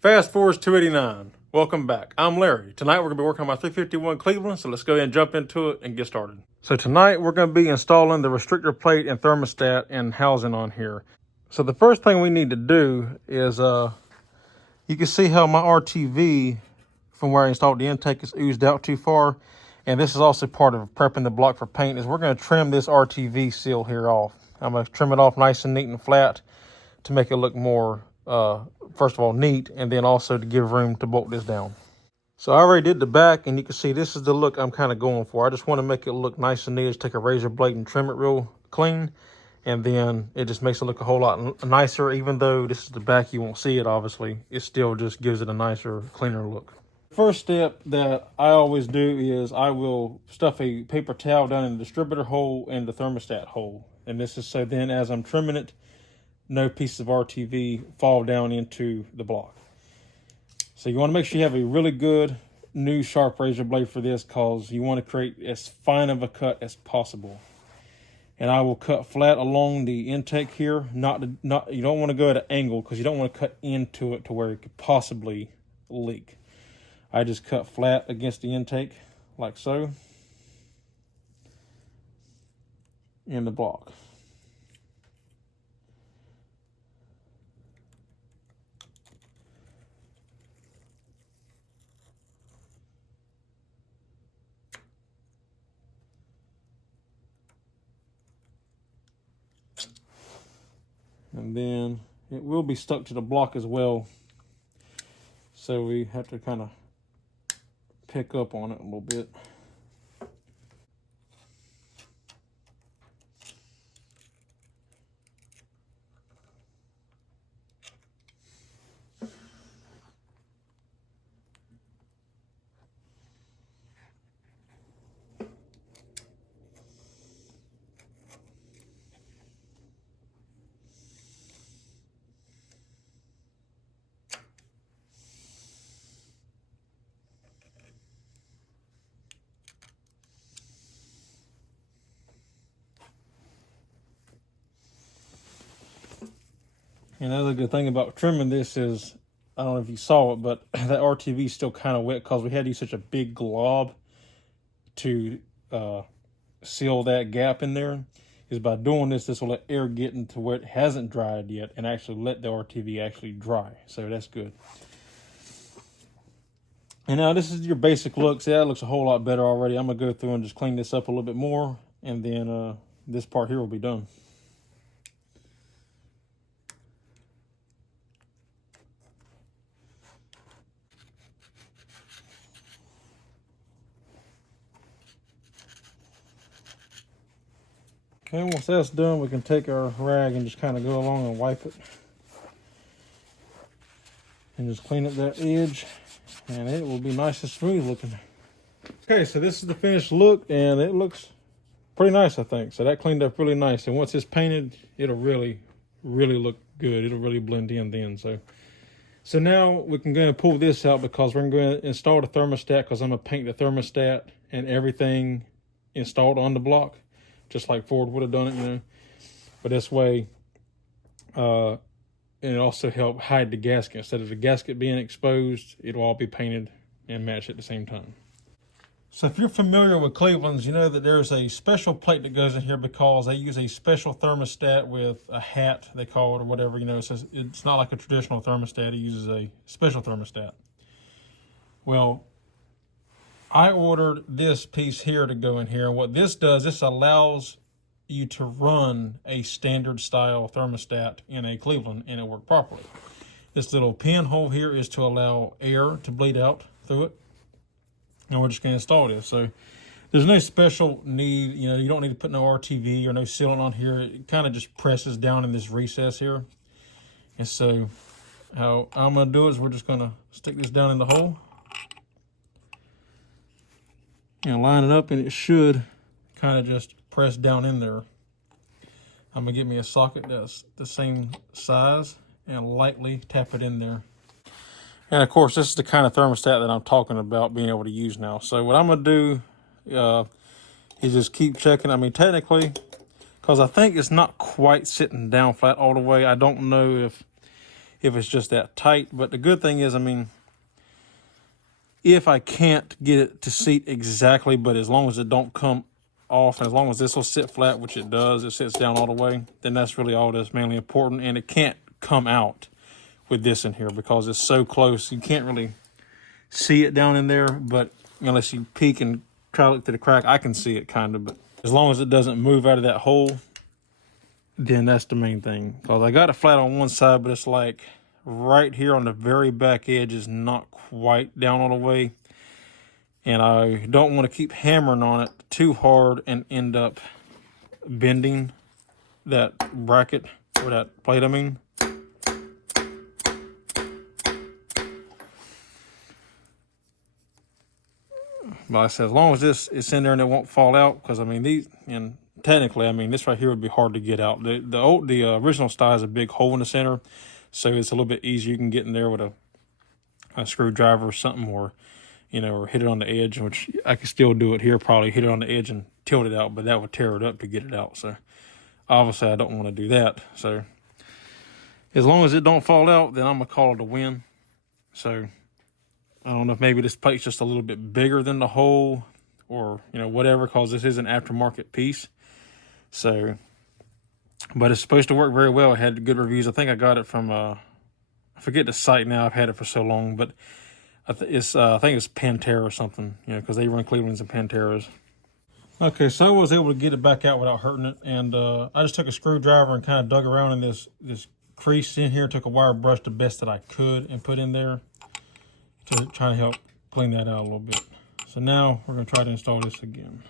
Fast forward 289. Welcome back. I'm Larry. Tonight we're going to be working on my 351 Cleveland, so let's go ahead and jump into it and get started. So tonight we're going to be installing the restrictor plate and thermostat and housing on here. So the first thing we need to do is, you can see how my RTV from where I installed the intake is oozed out too far. And this is also part of prepping the block for paint, is we're going to trim this RTV seal here off. I'm going to trim it off nice and neat and flat to make it look more, first of all, neat, and then also to give room to bolt this down. So I already did the back, and you can see this is the look I'm kind of going for. I just want to make it look nice and neat. Just take a razor blade and trim it real clean, and then it just makes it look a whole lot nicer. Even though this is the back, you won't see it, obviously. It still just gives it a nicer, cleaner look. First step that I always do is I will stuff a paper towel down in the distributor hole and the thermostat hole. And this is so then as I'm trimming it, no pieces of RTV fall down into the block. So you want to make sure you have a really good new sharp razor blade for this, because you want to create as fine of a cut as possible. And I will cut flat along the intake here. You don't want to go at an angle, because you don't want to cut into it to where it could possibly leak. I just cut flat against the intake like so in the block. And then it will be stuck to the block as well, so we have to kind of pick up on it a little bit. Another good thing about trimming this is, I don't know if you saw it, but that RTV is still kind of wet because we had to use such a big glob to seal that gap in there. Is by doing this, this will let air get into where it hasn't dried yet and actually let the RTV actually dry. So that's good. And now this is your basic look. See, that looks a whole lot better already. I'm going to go through and just clean this up a little bit more, and then this part here will be done. Okay, once that's done, we can take our rag and just kind of go along and wipe it. And just clean up that edge, and it will be nice and smooth looking. Okay, so this is the finished look, and it looks pretty nice, I think. So that cleaned up really nice. And once it's painted, it'll really, really look good. It'll really blend in then. So now we can go and pull this out, because we're going to install the thermostat, because I'm going to paint the thermostat and everything installed on the block, just like Ford would have done it, you know. But this way, and it also help hide the gasket. Instead of the gasket being exposed, it'll all be painted and matched at the same time. So if you're familiar with Cleveland's, you know that there's a special plate that goes in here because they use a special thermostat with a hat, they call it, or whatever, you know. So it's not like a traditional thermostat. It uses a special thermostat. Well, I ordered this piece here to go in here. And what this does, this allows you to run a standard style thermostat in a Cleveland and it work properly. This little pinhole here is to allow air to bleed out through it. And we're just going to install this. So there's no special need, you know, you don't need to put no RTV or no sealant on here. It kind of just presses down in this recess here. And so how I'm going to do is we're just going to stick this down in the hole and line it up, and it should kind of just press down in there. I'm going to get me a socket that's the same size and lightly tap it in there. And of course, this is the kind of thermostat that I'm talking about being able to use now. So what I'm going to do is just keep checking. I mean, technically, because I think it's not quite sitting down flat all the way. I don't know if it's just that tight. But the good thing is, I mean, if I can't get it to seat exactly, but as long as it don't come off, and as long as this will sit flat, which it does, it sits down all the way, then that's really all that's mainly important. And it can't come out with this in here because it's so close. You can't really see it down in there, but unless you peek and try to look through the crack, I can see it kind of. But as long as it doesn't move out of that hole, then that's the main thing. Because I got it flat on one side, but it's like right here on the very back edge is not quite down all the way. And I don't want to keep hammering on it too hard and end up bending that bracket, or that plate, I mean. But like I said, as long as this is in there and it won't fall out, because I mean these, and technically, I mean this right here would be hard to get out. The original style has a big hole in the center, so it's a little bit easier. You can get in there with a screwdriver or something, or or hit it on the edge, which I could still do it here. Probably hit it on the edge and tilt it out, but that would tear it up to get it out. So obviously, I don't want to do that. So as long as it don't fall out, then I'm gonna call it a win. So I don't know if maybe this plate's just a little bit bigger than the hole, or whatever, because this is an aftermarket piece. So, but it's supposed to work very well. It had good reviews. I think I got it from I forget the site now. I've had it for so long, but I think it's Pantera or something. Because they run Cleveland's and Panteras. Okay, so I was able to get it back out without hurting it, and I just took a screwdriver and kind of dug around in this crease in here. Took a wire brush the best that I could and put in there to try to help clean that out a little bit. So now we're going to try to install this again.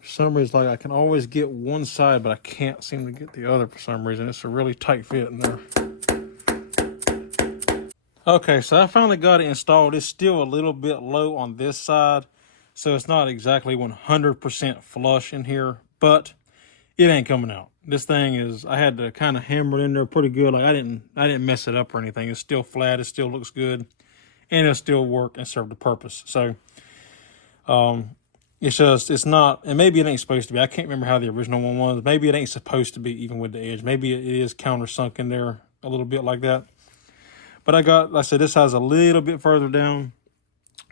For some reason, like I can always get one side, but I can't seem to get the other for some reason. It's a really tight fit in there. Okay, so I finally got it installed. It's still a little bit low on this side, so it's not exactly 100% flush in here, but it ain't coming out. This thing is, I had to kind of hammer it in there pretty good. Like I didn't mess it up or anything. It's still flat. It still looks good, and it'll still work and serve the purpose. So, it's just, it's not, and maybe it ain't supposed to be. I can't remember how the original one was. Maybe it ain't supposed to be even with the edge. Maybe it is countersunk in there a little bit like that. But like I said, this has a little bit further down,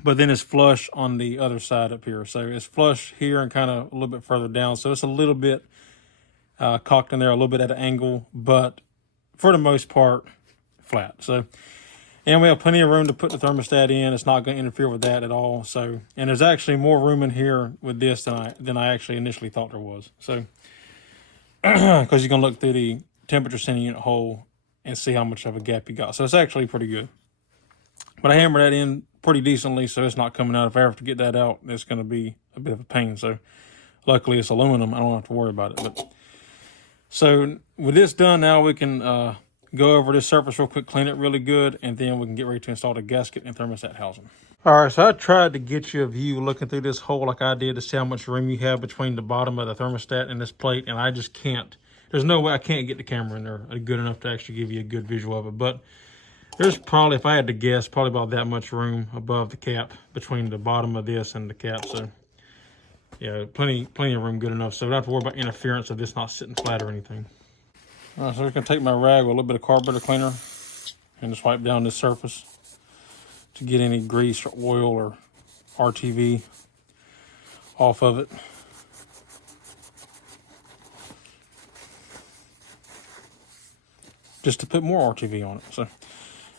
but then it's flush on the other side up here. So it's flush here and kind of a little bit further down. So it's a little bit cocked in there, a little bit at an angle, but for the most part, flat. So, and we have plenty of room to put the thermostat in. It's not going to interfere with that at all. So, and there's actually more room in here with this than I actually initially thought there was. So, because you can look through the temperature sending unit hole and see how much of a gap you got. So it's actually pretty good. But I hammered that in pretty decently, so it's not coming out. If I ever have to get that out, it's going to be a bit of a pain. So luckily it's aluminum. I don't have to worry about it. But so with this done, now we can go over this surface real quick, clean it really good, and then we can get ready to install the gasket and thermostat housing. All right, so I tried to get you a view looking through this hole like I did to see how much room you have between the bottom of the thermostat and this plate, and I just can't. There's no way I can't get the camera in there good enough to actually give you a good visual of it. But there's probably, if I had to guess, probably about that much room above the cap between the bottom of this and the cap. So yeah, plenty of room, good enough. So I don't have to worry about interference of this not sitting flat or anything. All right, so I'm just gonna take my rag with a little bit of carburetor cleaner and just wipe down this surface to get any grease or oil or RTV off of it. Just to put more RTV on it. So,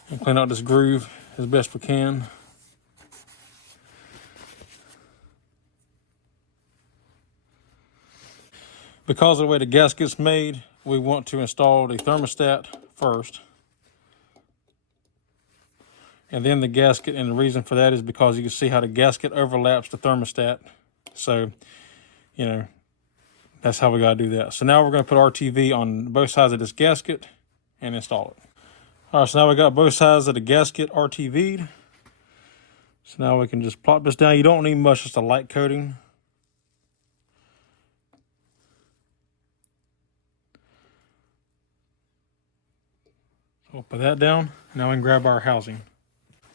and clean out this groove as best we can. Because of the way the gasket's made, we want to install the thermostat first, and then the gasket. And the reason for that is because you can see how the gasket overlaps the thermostat. So, that's how we got to do that. So now we're going to put RTV on both sides of this gasket and install it. All right, so now we got both sides of the gasket RTV'd. So now we can just plop this down. You don't need much, just a light coating. So We'll put that down. Now we can grab our housing.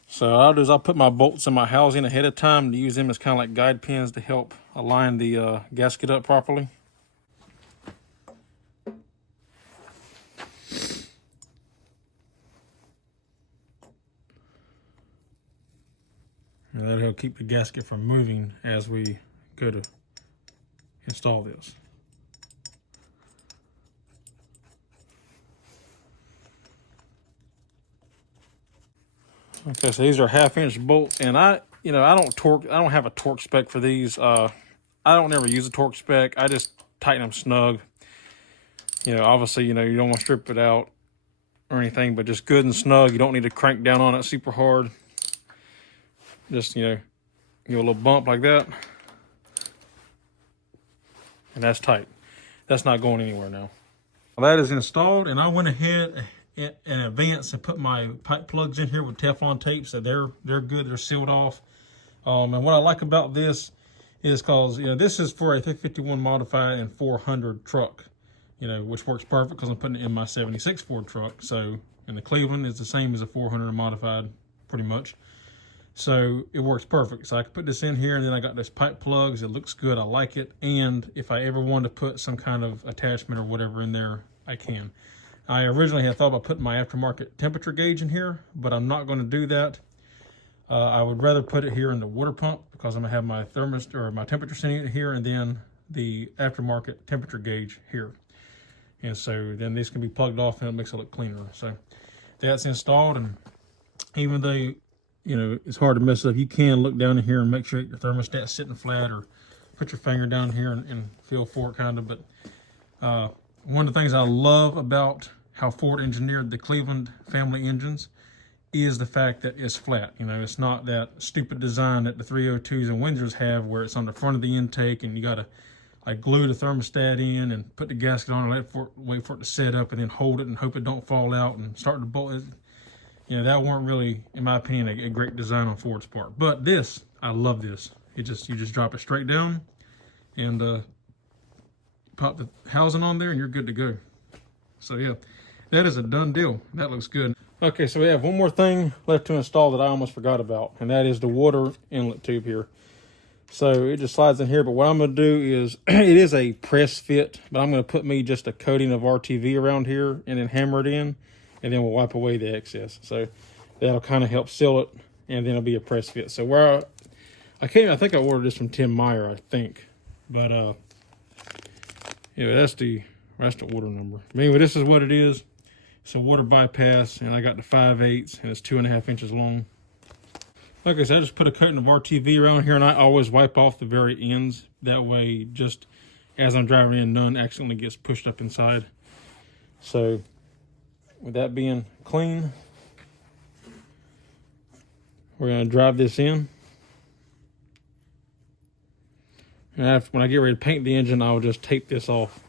So what I'll do is I'll put my bolts in my housing ahead of time to use them as kind of like guide pins to help align the gasket up properly. And that'll keep the gasket from moving as we go to install this. Okay, so these are 1/2-inch bolts, and I don't have a torque spec for these. I don't ever use a torque spec. I just tighten them snug. Obviously, you don't want to strip it out or anything, but just good and snug. You don't need to crank down on it super hard. Just, give a little bump like that. And that's tight. That's not going anywhere now. Well, that is installed, and I went ahead in advance and put my pipe plugs in here with Teflon tape, so they're good. They're sealed off. And what I like about this is because this is for a 351 modified and 400 truck, which works perfect because I'm putting it in my 76 Ford truck. So, and the Cleveland is the same as a 400 modified, pretty much. So it works perfect. So I can put this in here, and then I got this pipe plugs. It looks good. I like it. And if I ever want to put some kind of attachment or whatever in there, I can. I originally had thought about putting my aftermarket temperature gauge in here, but I'm not going to do that. I would rather put it here in the water pump because I'm going to have my thermostat or my temperature sensor here, and then the aftermarket temperature gauge here. And so then this can be plugged off, and it makes it look cleaner. So that's installed, and even though it's hard to mess up, you can look down in here and make sure your thermostat's sitting flat, or put your finger down here and feel for it kind of. But one of the things I love about how Ford engineered the Cleveland family engines is the fact that it's flat. It's not that stupid design that the 302s and Windsors have where it's on the front of the intake and you got to like glue the thermostat in and put the gasket on and wait for it to set up and then hold it and hope it don't fall out and start to bolt. That weren't really, in my opinion, a great design on Ford's part. But this, I love this. You just drop it straight down and pop the housing on there and you're good to go. So yeah, that is a done deal. That looks good. Okay, so we have one more thing left to install that I almost forgot about, and that is the water inlet tube here. So it just slides in here, but what I'm going to do is, it is a press fit, but I'm going to put me just a coating of RTV around here and then hammer it in, and then we'll wipe away the excess. So that'll kind of help seal it, and then it'll be a press fit. So where I think I ordered this from Tim Meyer, I think, but that's the order number. But anyway, this is what it is. It's a water bypass, and I got the 5/8, and it's 2.5 inches long. Okay, so I just put a coating of RTV around here, and I always wipe off the very ends. That way, just as I'm driving in, none accidentally gets pushed up inside. So, with that being clean, we're going to drive this in. And when I get ready to paint the engine, I'll just tape this off.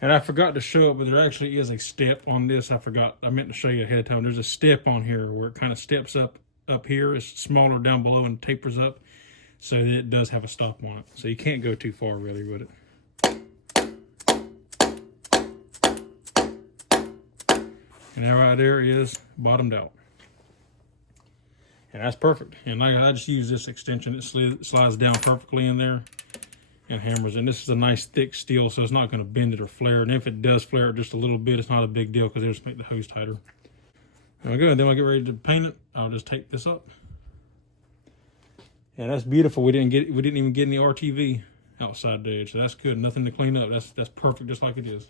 And I forgot to show it, but there actually is a step on this. I meant to show you ahead of time. There's a step on here where it kind of steps up here. It's smaller down below and tapers up. So that it does have a stop on it. So you can't go too far really with it. And that right there is bottomed out. And that's perfect. And I just use this extension. It slides down perfectly in there and hammers. And this is a nice thick steel, so it's not going to bend it or flare. And if it does flare it just a little bit, it's not a big deal because it'll just make the hose tighter. There we go. And then when I get ready to paint it, I'll just tape this up. Yeah, that's beautiful. We didn't even get any RTV outside the edge, so that's good. Nothing to clean up. That's perfect, just like it is.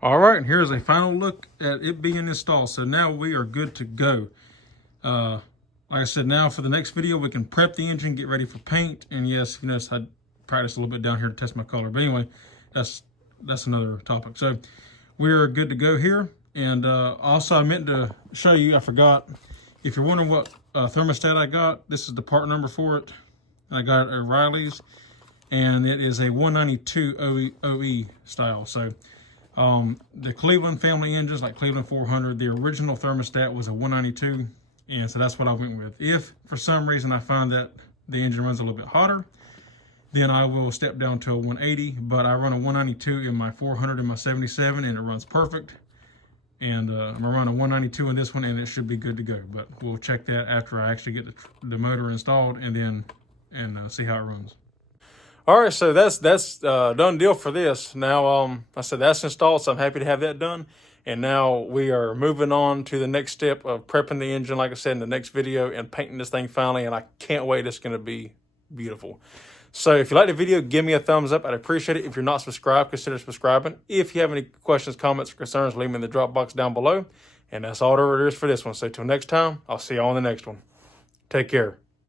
All right, and here's a final look at it being installed. So now we are good to go. Like I said, now for the next video, we can prep the engine, get ready for paint. And yes, you notice I practiced a little bit down here to test my color. But anyway, that's another topic. So we're good to go here. And also, I meant to show you, I forgot. If you're wondering what thermostat I got, this is the part number for it. I got it at Riley's. and it is a 192 OE style. So the Cleveland family engines, like Cleveland 400, the original thermostat was a 192, and so that's what I went with. If for some reason I find that the engine runs a little bit hotter, then I will step down to a 180, but I run a 192 in my 400 and my 77, and it runs perfect. And I'm gonna run a 192 in this one, and it should be good to go. But we'll check that after I actually get the motor installed, and then see how it runs. All right, so that's done deal for this. Now, I said that's installed, so I'm happy to have that done. And now we are moving on to the next step of prepping the engine, like I said in the next video, and painting this thing finally. And I can't wait. It's going to be beautiful. So if you like the video, give me a thumbs up. I'd appreciate it. If you're not subscribed, consider subscribing. If you have any questions, comments, or concerns, leave them in the drop box down below. And that's all there is for this one. So till next time, I'll see you on the next one. Take care.